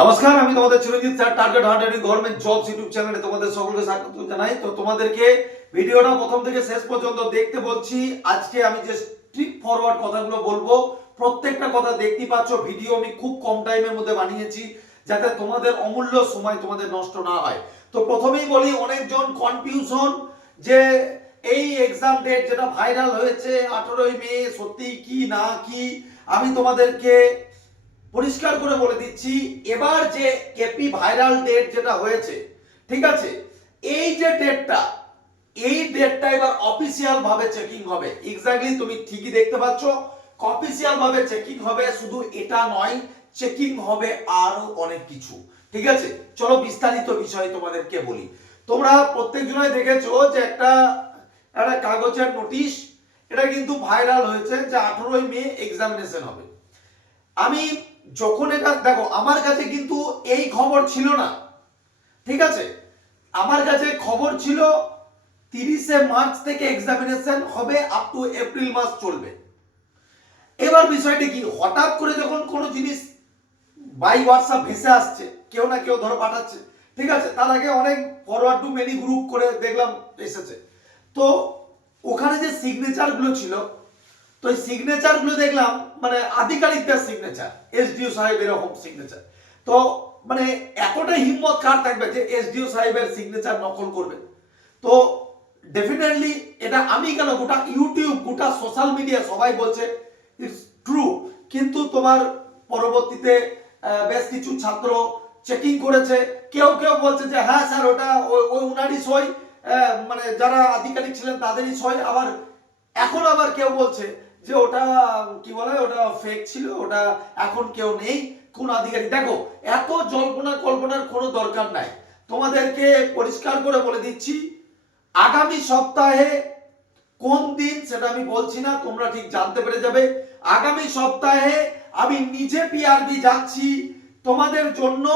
নমস্কার, আমি তোমাদের Chiranjit sir target hundred government jobs YouTube চ্যানেলে তোমাদের সকলকে স্বাগত জানাই। তো তোমাদেরকে ভিডিওটা প্রথম থেকে শেষ পর্যন্ত দেখতে বলছি। আজকে আমি যে স্ট্রিক ফরওয়ার্ড কথাগুলো বলব, প্রত্যেকটা কথা দেখতে পাচ্ছ ভিডিও আমি খুব কম টাইমের মধ্যে বানিয়েছি, যাতে তোমাদের অমূল্য সময় তোমাদের নষ্ট না হয়। তো প্রথমেই বলি, অনেকজন কনফিউশন যে এই এক্সাম ডেট যেটা ভাইরাল হয়েছে আঠেরোই মে সত্যি কি না কি, আমি তোমাদেরকে পরিষ্কার করে বলে দিচ্ছি, এবার যে কেপি ভাইরাল ডেট যেটা হয়েছে, ঠিক আছে? এই যে ডেটটা এই ডেটটা এবার অফিসিয়াল ভাবে চেকিং হবে। এক্স্যাক্টলি তুমি ঠিকই দেখতে পাচ্ছ অফিসিয়াল ভাবে চেকিং হবে, শুধু এটা নয় চেকিং হবে আরও অনেক কিছু। ঠিক আছে? চলো বিস্তারিত বিষয় তোমাদেরকে বলি। তোমরা প্রত্যেক জনাই দেখেছ যে একটা একটা কাগজের নোটিশ এটা কিন্তু ভাইরাল হয়েছে যে আঠেরোই মে এক্সামিনেশন হবে। আমি যখন এটা, দেখো, আমার কাছে কিন্তু এই খবর ছিল না। ঠিক আছে? আমার কাছে খবর ছিল, তিরিশে মার্চ থেকে এক্সামিনেশন হবে আপ টু এপ্রিল মাস চলবে। এবার বিষয়টা কি? হঠাৎ করে যখন কোনো জিনিস বাই হোয়াটসঅ্যাপ ভেসে আসছে, কেউ না কেউ ধরো পাঠাচ্ছে, ঠিক আছে? তার আগে অনেক ফরওয়ার্ড টু মেনি গ্রুপ করে দেখলাম, এসেছে। তো ওখানে যে সিগনেচারগুলো ছিল তো এই সিগনেচারগুলো দেখলাম মানে আধিকারিকদের সিগনেচার এস এসডিও সাহেব এরকম সিগনেচার তো মানে এতটা হিম্মত কার থাকবে যে এস এসডিও সাহেবের সিগনেচার নকল করবে? তো ডেফিনেটলি এটা আমি কেন, গোটা ইউটিউব গোটা সোশ্যাল মিডিয়া সবাই বলছে ইটস ট্রু কিন্তু তোমার পরবর্তীতে বেশ কিছু ছাত্র চেকিং করেছে। কেউ কেউ বলছে যে হ্যাঁ স্যার, ওটা ওই- উনারই সই মানে যারা আধিকারিক ছিলেন তাদেরই সই। আবার এখন আবার কেউ বলছে যে ওটা, কি বলে, ওটা ফেক ছিল, ওটা এখন কেউ নেই, কোন আধিকারিক। দেখো, এত জল্পনা কল্পনার কোনো দরকার নাই। তোমাদেরকে পরিষ্কার করে বলে দিচ্ছি, আগামী সপ্তাহে কোন দিন, সেটা আমি বলছি না, তোমরা ঠিক জানতে পেরে যাবে, আগামী সপ্তাহে আমি নিজে পিআরবি যাচ্ছি, তোমাদের জন্য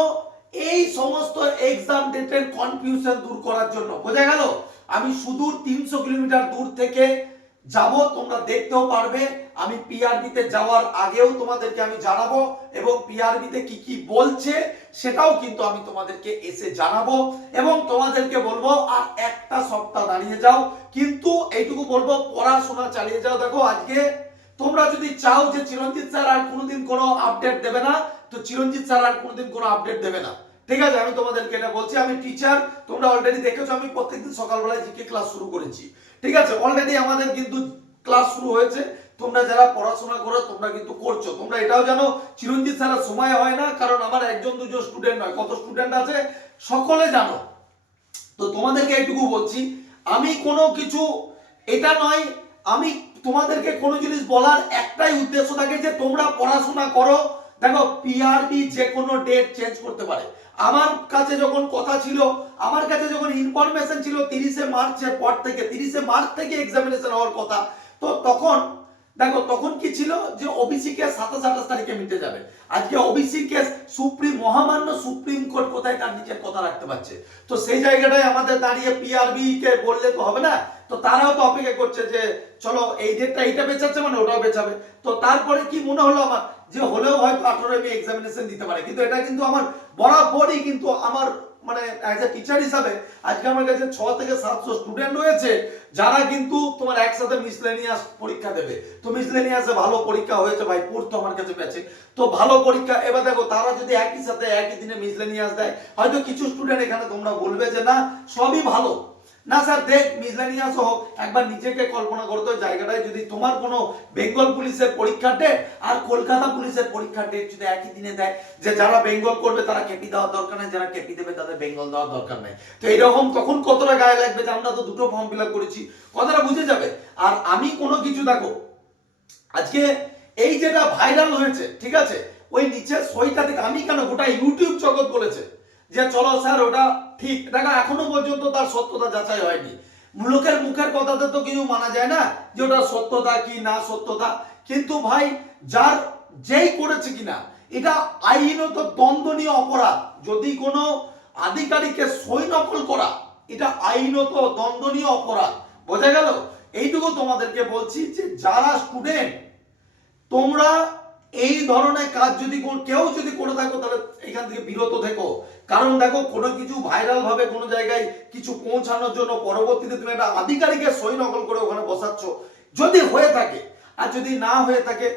এই সমস্ত এক্সাম ডেটের কনফিউশন দূর করার জন্য। বোঝা গেল? আমি সুদূর তিনশো কিলোমিটার দূর থেকে যাব, তোমরা দেখতেও পারবে। আমি পিআরবিতে যাওয়ার আগেও তোমাদেরকে আমি জানাব এবং পিআরবিতে কি কি বলছে সেটাও কিন্তু আমি তোমাদেরকে এসে জানাব এবং তোমাদেরকে বলব, আর একটা সপ্তাহ দাঁড়িয়ে যাও। কিন্তু এইটুকু বলব, পড়াশোনা চালিয়ে যাও। দেখো আজকে তোমরা যদি চাও যে চিরঞ্জিত স্যার আর কোনোদিন কোনো আপডেট দেবে না, তো চিরঞ্জিত স্যার আর কোনোদিন কোনো আপডেট দেবে না। ঠিক আছে, আমি তোমাদেরকে এটা বলছি, আমি টিচার তোমরা অলরেডি দেখেছ, আমি প্রত্যেকদিন সকালবেলায় জিকে ক্লাস শুরু করেছি। ঠিক আছে অলরেডি আমাদের কিন্তু ক্লাস শুরু হয়েছে, তোমরা যারা পড়াশোনা করো, তোমরা কিন্তু করছ। তোমরা এটাও জানো, চিরঞ্জিত স্যারের সময় হয় না, কারণ আমার একজন দুজন স্টুডেন্ট নয়, কত স্টুডেন্ট আছে, সকলে জানো। তো তোমাদেরকে এইটুকু বলছি, আমি কোনো কিছু, এটা নয়, আমি তোমাদেরকে কোনো জিনিস বলার একটাই উদ্দেশ্য থাকে যে তোমরা পড়াশোনা করো, দেখো পিআরবি যে কোনো ডেট চেঞ্জ করতে পারে। আমার কাছে যখন কথা ছিল, আমার কাছে যখন ইনফরমেশন ছিল, তিরিশে মার্চের পর থেকে, তিরিশে মার্চ থেকে এক্সামিনেশন হওয়ার কথা, তো তখন দেখো, তখন কি ছিল যে ওবিসি কেস সাতাশ আঠাশ তারিখে মিটে যাবে। আজকে ওবিসি কেস সুপ্রিম, মহামান্য সুপ্রিম কোর্ট কোথায় তার নিজের কথা রাখতে পারছে? তো সেই জায়গাটায় আমাদের দাঁড়িয়ে পিআরবি কে বললে তো হবে না? তো তারাও তো অপেক্ষা করছে যে, চলো, এই ডেটটা এইটা বেচাচ্ছে মানে ওটাও বেচাবে। তো তারপরে কি মনে হলো আমার? যে হলেও হয়তো আঠারো আমি এক্সামিনেশন দিতে পারে। কিন্তু এটা কিন্তু আমার বরাবরই কিন্তু আমার মানে অ্যাজ এ টিচার হিসাবে, আজকে আমার কাছে ছ থেকে সাতশো স্টুডেন্ট রয়েছে, যারা কিন্তু তোমার একসাথে মিসলেনিয়াস পরীক্ষা দেবে। তো মিসলেনিয়াসে ভালো পরীক্ষা হয়েছে ভাই পড়তো আমার কাছে পেয়েছে তো ভালো পরীক্ষা, এবার দেখো, তারা যদি একই সাথে একই দিনে মিসলেনিয়াস দেয়, হয়তো কিছু স্টুডেন্ট এখানে তোমরা বলবে যে না, সবই ভালো। না স্যার, দেখ মিসলেনিয়াস হোক, একবার নিজেকে কল্পনা করতে জায়গাটায়, যদি তোমার কোনো বেঙ্গল পুলিশের পরীক্ষা ডেট আর কলকাতা পুলিশের পরীক্ষা ডেট যদি একই দিনে দেয়, যে যারা বেঙ্গল করবে, তারা কেপি দেওয়ার দরকার নেই, যারা কেপি দেবে, তাদের বেঙ্গল দেওয়ার দরকার নেই। তো এইরকম তখন কতটা গায়ে লাগবে যে আমরা তো দুটো ফর্ম ফিল করেছি? কথাটা বুঝে যাবে। আর আমি কোনো কিছু দেখো, আজকে এই যেটা ভাইরাল হয়েছে, ঠিক আছে? ওই নিচে সইটা থেকে আমি কেন গোটা ইউটিউব জগৎ বলেছে? যে চলো স্যার, ওটা ঠিক। দেখো, এখনও পর্যন্ত তার সত্যতা যাচাই হয়নি। লোকের মুখের কথাতে তো কিছু মানা যায় না যে ওটা সত্যতা কি না সত্যতা। কিন্তু ভাই, যার যেই করেছে কিনা, এটা আইনত দ্বন্দ্বনীয় অপরাধ। যদি কোনো আধিকারিকের সই নকল করা, এটা আইনত দ্বন্দ্বনীয় অপরাধ। বোঝা গেল? এইটুকু তোমাদেরকে বলছি যে যারা স্টুডেন্ট তোমরা এই ধরনের কাজ যদি কেউ যদি করে থাকো, তাহলে এখান থেকে বিরত থেকো। কারণ দেখো, কোনো কিছু ভাইরাল ভাবে কোনো জায়গায় কিছু পৌঁছানোর জন্য পরবর্তীতে তুমি একটা আধিকারিকের সই নকল করে ওখানে বসাচ্ছ। যদি হয়ে থাকে, আর যদি না হয়ে থাকে,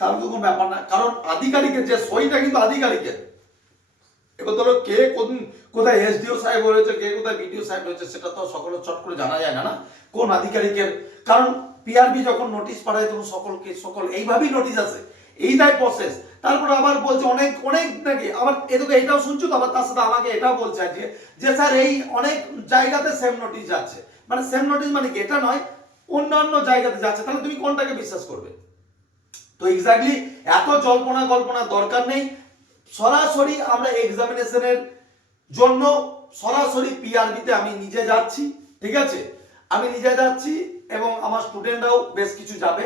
তাহলে তো কোনো ব্যাপার না। কারণ আধিকারিকের যে সইটা কিন্তু আধিকারিকের। এবার ধরো কে কোন, কোথায় এসডিও সাহেব রয়েছে, কে কোথায় বিডিও সাহেব রয়েছে, সেটা তো সকলের চট করে জানা যায় না না? কোন আধিকারিকের? কারণ পিআরবি যখন নোটিশ পাঠায়, তখন সকলকে, সকল এইভাবেই নোটিশ আসে। এই দায় প্রসেস তারপর আবার বলছে অনেক অনেক নাকি, আবার এদিকে এটাও শুনছো তো? আবার তার সাথে আমাকে এটাও বলছে যে যে স্যার, এই অনেক জায়গাতে সেম নোটিশ যাচ্ছে। মানে সেম নোটিশ মানে কি? এটা নয়, অন্যান্য জায়গাতে যাচ্ছে। তাহলে তুমি কোনটাকে বিশ্বাস করবে? তো এক্স্যাক্টলি এত জল্পনা কল্পনা দরকার নেই। সরাসরি আমরা এক্সামিনেশনের জন্য সরাসরি পিআরবিতে আমি নিজে যাচ্ছি, ঠিক আছে? আমি নিজে যাচ্ছি এবং আমার স্টুডেন্টরাও বেশ কিছু যাবে।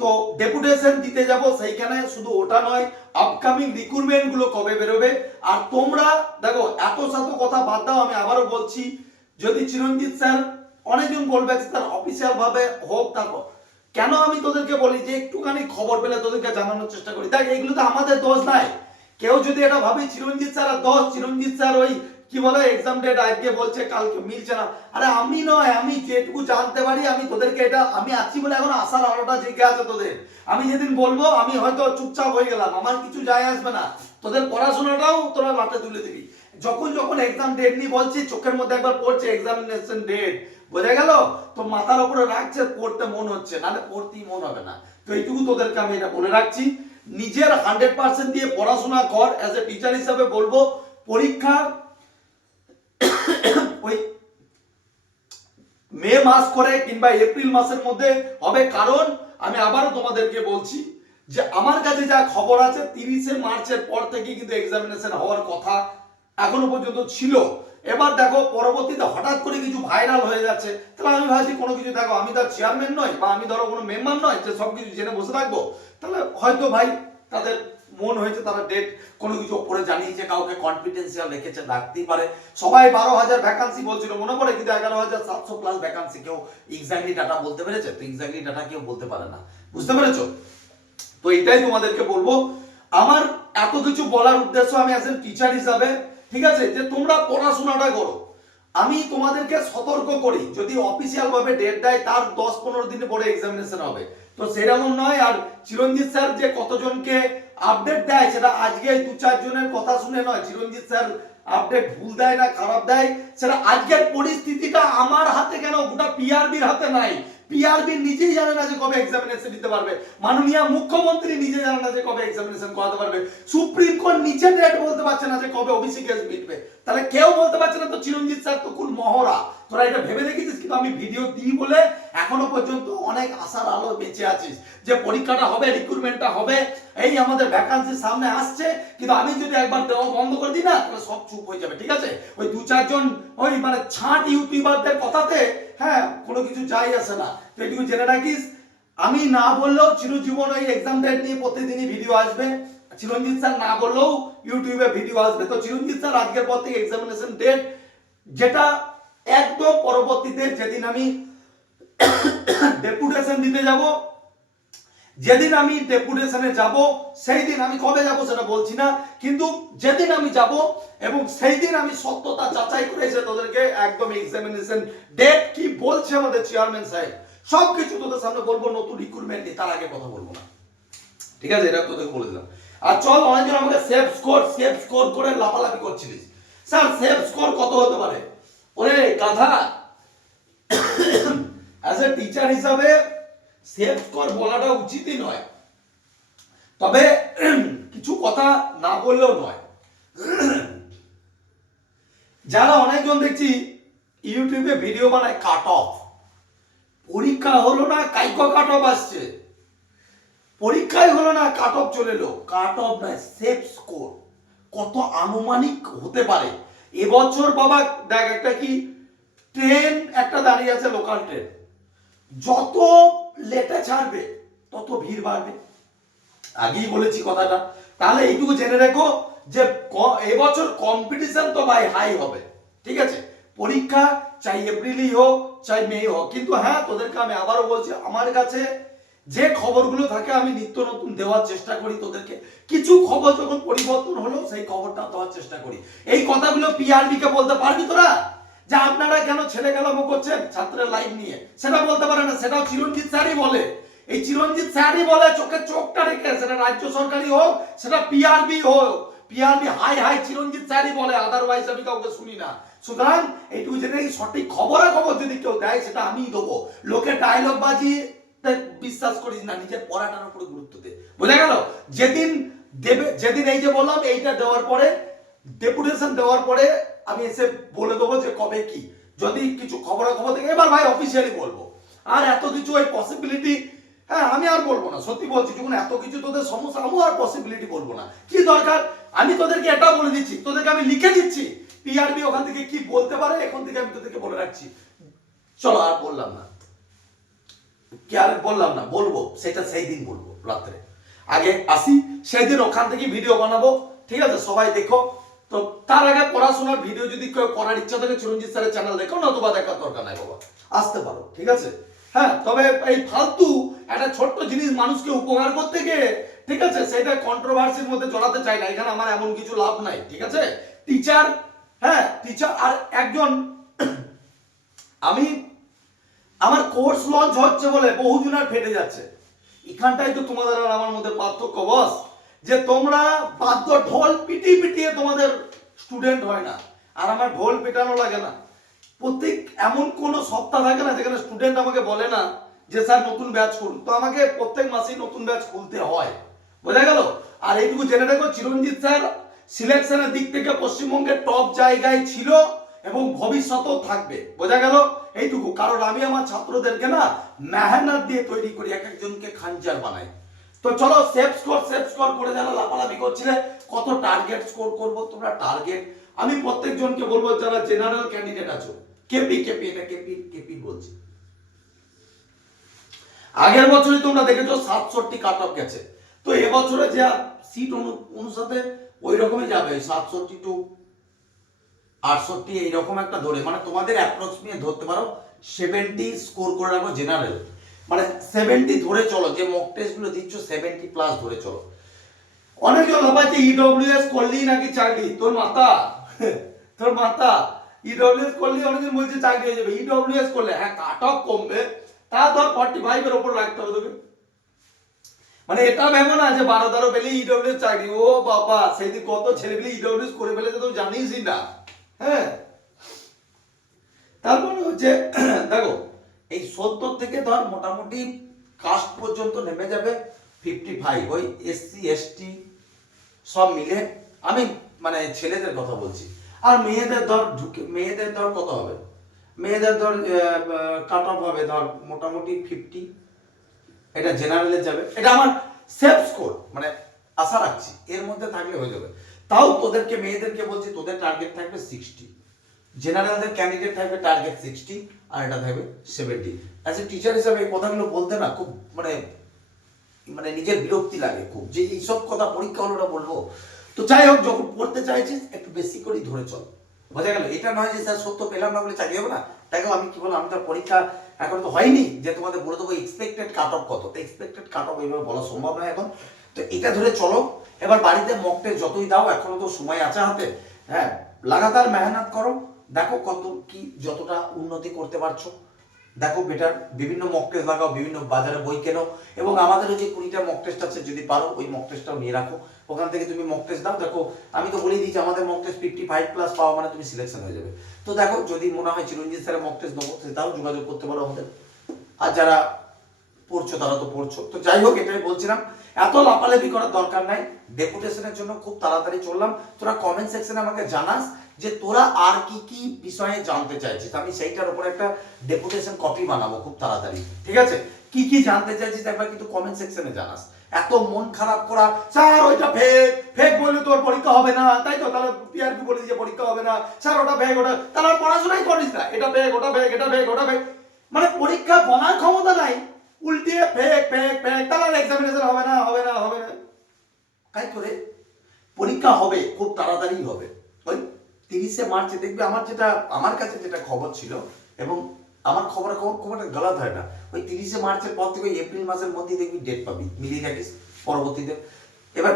তো ডেপুটেশন দিতে যাব সেইখানে শুধু ওটা নয় আপকামিং রিক্রুটমেন্টগুলো কবে বেরোবে? আর তোমরা, দেখো, এত সাথে কথা বাদ দাও, আমি আবারও বলছি, যদি চিরঞ্জিত স্যার অনেকজন বলবে স্যার অফিসিয়াল ভাবে হোক, তারপর। কেন আমি তোদেরকে বলি যে একটুখানি খবর পেলে তোদেরকে জানানোর চেষ্টা করি? দেখ, এগুলো তো আমাদের দোষ নাই। কেউ যদি এটা ভাবে, চিরঞ্জিত স্যার আর দোষ চিরঞ্জিত স্যার ওই কি বলে এক্সাম ডেট আজকে বলছে, কালকে মিলছে না। আরে আমি নয়, আমি যেটুকু জানতে পারি, আমি তোদেরকে এটা, আমি আছি বলে এখন আসার আলোটা জেগে আছে তোদের। আমি যেদিন বলব, আমি হয়তো চুপচাপ হয়ে গেলাম, আমার কিছু যায় আসবে না। তোদের পড়াশোনাটাও তোরা লাটে তুলে দিবি। যখন যখন এক্সাম ডেট নিয়ে বলছি, চোখের মধ্যে একবার পড়ছে এক্সামিনেশন ডেট বোঝা গেল? তো মাথার উপরে রাখছে, পড়তে মন হচ্ছে, নাহলে পড়তেই মন হবে না। তো এইটুকু তোদেরকে আমি এটা বলে রাখছি। নিজের হান্ড্রেড পার্সেন্ট দিয়ে পড়াশোনা কর অ্যাজ এ টিচার হিসাবে বলব, পরীক্ষা, ওই মে মাস করে কিংবা এপ্রিল মাসের মধ্যে হবে। কারণ, আমি আবারও তোমাদেরকে বলছি যে আমার কাছে যা খবর আছে, তিরিশে মার্চের পর থেকে কিন্তু এক্সামিনেশন হওয়ার কথা এখনও পর্যন্ত ছিল। এবার দেখো, পরবর্তীতে হঠাৎ করে কিছু ভাইরাল হয়ে যাচ্ছে। তাহলে আমি ভাবছি, কোনো কিছু দেখো, আমি তার চেয়ারম্যান নয় বা আমি ধরো কোনো মেম্বার নয় যে সব কিছু জেনে বসে থাকব। তাহলে হয়তো ভাই তাদের মন হয়েছে, তারা ডেট কোনো কিছু ওপরে জানিয়েছে, কাউকে কনফিডেন্সিয়াল রেখেছে রাখতেই পারে। সবাই বারো হাজার ভ্যাকান্সি বলছিল, মনে পড়ে কিন্তু এগারো হাজার সাতশো প্লাস ভ্যাকান্সি কেউ এক্স্যাক্টলি ডাটা বলতে পেরেছে? তো এক্স্যাক্টলি ডাটা কেউ বলতে পারে না। বুঝতে পেরেছ? তো এটাই তোমাদেরকে বলব। আমার এত কিছু বলার উদ্দেশ্য আমি অ্যাজ টিচার হিসাবে ঠিক আছে? যে তোমরা পড়াশোনাটা করো। আমি তোমাদেরকে সতর্ক করি, যদি অফিসিয়াল ভাবে ডেট দেয়, তার দশ পনেরো দিন পরে এক্সামিনেশন হবে। তো সেরকম নয়, আর চিরঞ্জিত স্যার যে কতজনকে আপডেট দেয়, সেটা আজকে দু চারজনের কথা শুনে নয়। চিরঞ্জিত স্যার আপডেট ভুল দেয় না, খারাপ দেয়, সেটা আজকের পরিস্থিতিটা আমার হাতে কেন? গোটা পিআরবির হাতে নাই। পিআরবি নিজেই জানে না যে কবে এক্সামিনেশন দিতে পারবে। মাননীয় মুখ্যমন্ত্রী নিজে জানে না যে কবে এক্সামিনেশন করাতে পারবে। সুপ্রিম কোর্ট নিচে ডেট বলতে পারছে না যে কবে ওবিসি কেস মিটবে। তাহলে কেউ বলতে পারছে না তো চিরঞ্জিত স্যার তো কোন মহড়া। তোরা এটা ভেবে দেখেছিস কিন্তু আমি ভিডিও দিই বলে এখনও পর্যন্ত অনেক আশার আলো বেঁচে আছিস। যে পরীক্ষাটা হবে রিক্রুটমেন্টটা হবে, এই আমাদের ভ্যাকান্সি সামনে আসছে, কিন্তু আমি যদি একবার দেওয়া বন্ধ করে দিই না, তাহলে সব চুপ হয়ে যাবে, ঠিক আছে? ওই দু চারজন ওই মানে ছাঁট ইউটিউবারদের কথাতে হ্যাঁ কোনো কিছু যাই আসে না। তো এটুকু জেনে রাখিস, আমি না বললেও চিরজীবন ওই এক্সাম ডেট নিয়ে প্রতিদিনই ভিডিও আসবে। চিরঞ্জিত স্যার না বললেও ইউটিউবে ভিডিও আসবে। তো চিরঞ্জিত স্যার, আজকের পর থেকে এক্সামিনেশন ডেট যেটা একদম পরবর্তীতে যেদিন আমি ডেপুটেশন দিতে যাব, যেদিন আমি ডেপুটেশনে যাব সেই দিন আমি কবে যাব সেটা বলছি না, কিন্তু যেদিন আমি যাব এবং সেই দিন আমি সত্যতা যাচাই করে এসে তোদেরকে একদম এক্সামিনেশন ডেট কি বলছে আমাদের চেয়ারম্যান সাহেব সব কিছু তোদের সামনে বলব, নতুন রিক্রুটমেন্ট নিয়ে তার আগে কথা বলব না। ঠিক আছে, এটা তোদের বলে দিলাম। আর চল অনেকজন আমাকে সেফ স্কোর সেফ স্কোর করে লাফালাফি করছিলিস। স্যার সেফ স্কোর কত হতে পারে? ওরে গাধা! অ্যাজ এ টিচার হিসাবে সেফ স্কোর বলাটা উচিতই নয়। তবে কিছু কথা না বললেও নয়। যারা অনেকজন দেখছি ইউটিউবে ভিডিও বানায় কাট অফ পরীক্ষা হলো না, কাইকো কাট অফ আসছে। পরীক্ষায় হলো না কাট অফ চলে এলো। কাট অফ নয় সেফ স্কোর কত আনুমানিক হতে পারে। এবছর বাবা, দেখ, একটা কি? ট্রেন একটা দাঁড়িয়ে আছে লোকাল ট্রেন যত লেটে ছাড়বে, তত ভিড় বাড়বে। আগেই বলেছি কথাটা। তাহলে এইটুকু জেনে রেখো যে এবছর কম্পিটিশন তো ভাই হাই হবে। ঠিক আছে? পরীক্ষা, চাই এপ্রিলই হোক, চাই মে হোক। কিন্তু হ্যাঁ তোদেরকে আমি আবারও বলছি, আমার কাছে যে খবরগুলো থাকে আমি নিত্য নতুন দেওয়ার চেষ্টা করি তোদেরকে। কিছু খবর যখন পরিবর্তন হলো, সেই খবরটা দেওয়ার চেষ্টা করি। এই কথাগুলো পিআরডি কে বলতে পারবি তোরা? যে আপনারা কেন ছেলে গেলামো করছেন ছাত্রের লাইফ নিয়ে? সেটা বলতে পারে না সেটাও চিরঞ্জিত স্যারই বলে। এই চিরঞ্জিত স্যারই বলে, চোখে চোখটা রেখে, সেটা রাজ্য সরকারই হোক, সেটা পিআরবি হোক। পিআরবি হাই হাই চিরঞ্জিত স্যারই বলে আদারওয়াইজ আমি কাউকে শুনি না। সুতরাং, এইটুকু যেটা এই সঠিক খবরা খবর যদি কেউ দেয়, সেটা আমিই দেবো। লোকে ডায়লগ বাজি বিশ্বাস করিস না, নিজের পড়াটার উপরে গুরুত্ব দে। বোঝা গেল? যেদিন দেবে, যেদিন এই যে বললাম, এইটা দেওয়ার পরে ডেপুটেশন দেওয়ার পরে আমি এসে বলে দেবো যে কবে কি। যদি কিছু খবরা খবর থেকে, এবার ভাই অফিসিয়ালি বলব। আর এত কিছু ওই পসিবিলিটি হ্যাঁ আমি আর বলব না, সত্যি বলছি, যখন এত কিছু তোদের সমস্যা আমি আর পসিবিলিটি বলব না। কি দরকার? আমি তোদেরকে এটা বলে দিচ্ছি, তোদেরকে আমি লিখে দিচ্ছি পিআরবি ওখান থেকে কি বলতে পারে, এখন থেকে আমি তোদেরকে বলে রাখছি। চলো, আর বললাম না। কি আর বললাম না, বলব, সেটা সেই দিন বলব, রাত্রে। আগে আসি সেই দিন ওখান থেকে ভিডিও বানাবো, ঠিক আছে? সবাই দেখো। তো তার আগে পড়াশোনার ভিডিও যদি কেউ করার ইচ্ছা থাকে, চিরঞ্জিত স্যারের চ্যানেল দেখো দেখার দরকার নাই বাবা। আসতে পারো, ঠিক আছে? হ্যাঁ তবে এই ফালতু একটা ছোট্ট জিনিস মানুষকে উপকার করতে গিয়ে, ঠিক আছে? সেটা কন্ট্রোভার্সির মধ্যে জড়াতে চাই না, এখানে আমার এমন কিছু লাভ নাই, ঠিক আছে? টিচার হ্যাঁ টিচার আর একজন, আমি আমার কোর্স লঞ্চ হচ্ছে বলে বহুজনের ফেটে যাচ্ছে। এখানটাই তো তোমাদের আর আমার মধ্যে পার্থক্য বস যে তোমরা বাদ্য ঢোল পিটিয়ে পিটিয়ে তোমাদের স্টুডেন্ট হয় না। আর আমার ঢোল পেটানো লাগে না। প্রত্যেক এমন কোন সপ্তাহ থাকে না যেখানে স্টুডেন্ট আমাকে বলে না যে, স্যার, নতুন ব্যাচ করুন। তো আমাকে প্রত্যেক মাসেই নতুন ব্যাচ খুলতে হয়। বোঝা গেল? আর এইটুকু জেনে রাখো, চিরঞ্জিত স্যার সিলেকশনের দিক থেকে পশ্চিমবঙ্গের টপ জায়গায় ছিল এবং ভবিষ্যতেও থাকবে। বোঝা গেল? এইটুকু। কারণ আমি আমার ছাত্রদেরকে না মেহনত দিয়ে তৈরি করি, এক একজনকে খাঞ্জার বানাই। তো চলো সেভ স্কোর সেভ স্কোর করে যারা লাফালাফি করছিলে কত টার্গেট স্কোর করব তোমরা? টার্গেট আমি প্রত্যেকজনকে বলব, যারা জেনারেল ক্যান্ডিডেট আছো কেপি কেপি এটা কেপি কেপি বলছি। আগের বছরই তোমরা দেখেছ সাতষট্টি কাট অফ গেছে। তো এবছরে যে সিট অনুসারে ওই রকমই যাবে, সাতষট্টি টু আটষট্টি এইরকম একটা ধরে মানে তোমাদের অ্যাপ্রক্স নিয়ে ধরতে পারো সেভেন্টি স্কোর করে রাখো জেনারেল মানে সেভেন্টি ধরে চলো, যে মক টেস্টগুলো দিচ্ছ সেভেন্টি প্লাস ধরে চলো। অনেকজন ভাবাচ্ছে ইডব্লিউএস করলেই নাকি চাকরি, তোর মাথা তোর মাথা। ইডব্লিউএস করলে অনেকজন বলছে চাকরি হয়ে যাবে ইডব্লিউএস করলে হ্যাঁ কাট অফ কমবে। তা ধর ফর্টি ফাইভের ওপর রাখতে হবে তোকে। মানে এটা ভেবো না যে বারো তেরো পেলে ইডব্লিউএস চাকরি, ও বাবা সেদিন কত ছেলেগুলি ইডব্লিউএস করে ফেলেছে, তো জানিসই না। হ্যাঁ। তারপরে হচ্ছে, দেখো, এই সত্তর থেকে ধর মোটামুটি কাস্ট পর্যন্ত নেমে যাবে ফিফটি ফাইভ ওই এসসি এসটি সব মিলে। আমি মানে ছেলেদের কথা বলছি। আর মেয়েদের ধর ঢুকে, মেয়েদের ধর কত হবে? মেয়েদের ধর কাট অফ হবে ধর মোটামুটি ফিফটি এটা জেনারেলে যাবে। এটা আমার সেফ স্কোর মানে আশা রাখছি, এর মধ্যে থাকলে হয়ে যাবে। তাও তোদেরকে, মেয়েদেরকে বলছি, তোদের টার্গেট থাকবে সিক্সটি জেনারেলদের ক্যান্ডিডেট থাকবে টার্গেট সিক্সটি আর এটা থাকবে সেভেন্টি অ্যাজ এ টিচার হিসাবে এই কথাগুলো বলতে না খুব মানে মানে নিজের বিরক্তি লাগে খুব। যে এইসব কথা পরীক্ষা হলো না বলব। তো যাই হোক, যখন পড়তে চাইছিস, একটু বেশি করেই ধরে চল। বোঝা গেল? এটা নয় যে, স্যার, সত্য, পেলাম না বলে চাকরি হবে না। দেখো আমি কি বললাম, আমি তো পরীক্ষা এখন তো হয়নি যে তোমাদের বলে দেবো এক্সপেক্টেড কাট অফ কত? এক্সপেক্টেড কাট অফ এইভাবে বলা সম্ভব নয় এখন। তো এটা ধরে চলো। এবার বাড়িতে মক টেস্ট যতই দাও, এখনও তো সময় আছে হাতে। হ্যাঁ লাগাতার মেহনত করো। দেখো কত কি যতটা উন্নতি করতে পারছ। দেখো বেটার বিভিন্ন মক টেস্ট লাগাও, বিভিন্ন বাজারে বই কেনো। এবং আমাদের যে কুড়িটা মক টেস্ট আছে, যদি পারো, ওই মক টেস্টটাও নিয়ে রাখো। ওখান থেকে তুমি মক টেস্ট দাও। দেখো, আমি তো বলেই দিচ্ছি আমাদের mock test fifty five plus পাওয়া মানে তুমি সিলেকশন হয়ে যাবে। তো দেখো, যদি মনে হয় চিরঞ্জিত স্যারের মক টেস্ট নেব সেটাও যোগাযোগ করতে পারো আমাদের। আর যারা পড়ছো, তারা তো পড়ছো। তো যাই হোক, এটাই বলছিলাম। এত লাপালাপি করার দরকার নাই। ডেপুটেশনের জন্য খুব তাড়াতাড়ি চললাম। তোরা কমেন্ট সেকশনে আমাকে জানাস যে তোরা আর কি কি বিষয়ে জানতে চাইছিস। আমি সেইটার উপর একটা ডেপুটেশন কপি বানাবো খুব তাড়াতাড়ি। ঠিক আছে? কি কি জানতে চাইছিস একবার কিন্তু কমেন্ট সেকশনে জানাস। এত মন খারাপ করা, স্যার, ওইটা ফেক ফেক বলে তোর পরীক্ষা হবে না। তাই তো? তাহলে পিআরপি বলে দিয়ে পরীক্ষা হবে না। স্যার, ওটা ফেক ওটা তাহলে পড়াশোনাই করিস না। এটা ফেক ওটা ফেক এটা ফেক ওটা ফেক মানে পরীক্ষা বলার ক্ষমতা নাই। উল্টিয়ে ফেক ফেক ফেক। তাহলে এক্সামিনেশন হবে না হবে না হবে না। তাই করে পরীক্ষা হবে, খুব তাড়াতাড়ি হবে। ওই তিরিশে মার্চে দেখবে আমার যেটা, আমার কাছে যেটা খবর ছিল এবং আমার খবর খবর খুব একটা গলত হয় না। ওই তিরিশে মার্চের পর থেকে এপ্রিল মাসের মধ্যে দেখবি ডেট পাবি, মিলিয়ে রাখিস পরবর্তীতে। এবার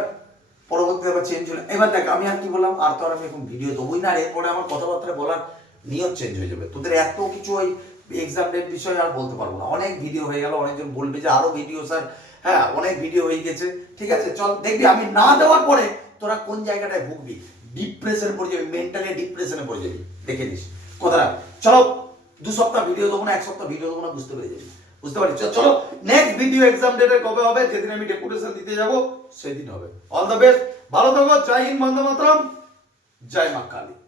পরবর্তীতে আবার চেঞ্জ হলো, এবার দেখ, আমি আর কি বললাম, আর তো আর আমি এখন ভিডিও দেবোই না। এরপরে আমার কথাবার্তা বলার নিয়ম চেঞ্জ হয়ে যাবে। তোদের এত কিছু ওই এক্সাম ডেট বিষয়ে আর বলতে পারব না। অনেক ভিডিও হয়ে গেল, অনেকজন বলবে যে আরও ভিডিও স্যার হ্যাঁ অনেক ভিডিও হয়ে গেছে। ঠিক আছে, চল দেখবি, আমি না দেওয়ার পরে তোরা কোন জায়গাটায় ভুগবি? ডিপ্রেশনে পড়ে যাবি মেন্টালি ডিপ্রেশনে পড়ে যাবি। দেখে নিস। কথাটা চলো, দু সপ্তাহ ভিডিও দেবো না, এক সপ্তাহ ভিডিও দেবো না, বুঝতে পেরে যাবি। বুঝতে পারছি চ- চলো নেক্সট ভিডিও এক্সাম ডেটে কবে হবে? যেদিন আমি ডেপুটেশন দিতে যাব, সেদিন হবে। অল দ্য বেস্ট ভালো থাকো। জয় হিন্দ, বন্দে মাতরম। জয় মা কালী।